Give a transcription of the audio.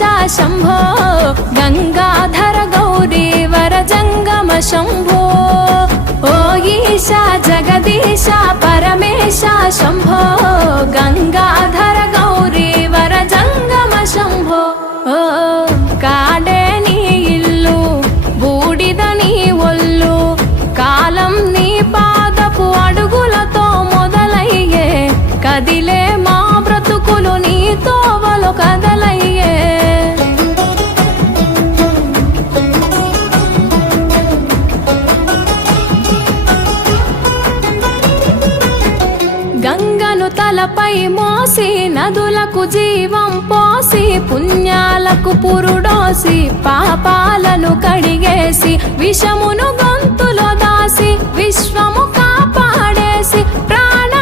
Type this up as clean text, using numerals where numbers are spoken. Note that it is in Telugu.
शम्भो गंगाधर गौरी वर जंगम शम्भो ओ ईशा जगदीशा परमेशा शम्भो गंगाधर गौरी वर जंगम शम्भो ओ काडे नी इल्लु बूडिद नी ఒళ్ళు కాలం నీ పాదపు అడుగులతో మొదలయ్యే కదిలే మా బ్రతుకులు నీ తోవలు కదలయ్యే గంగను తలపై మోసి నదులకు జీవం పోసి పుణ్యాలకు పురుడోసి పాపాలను కడిగేసి విషమును గొంతులో దాసి విశ్వము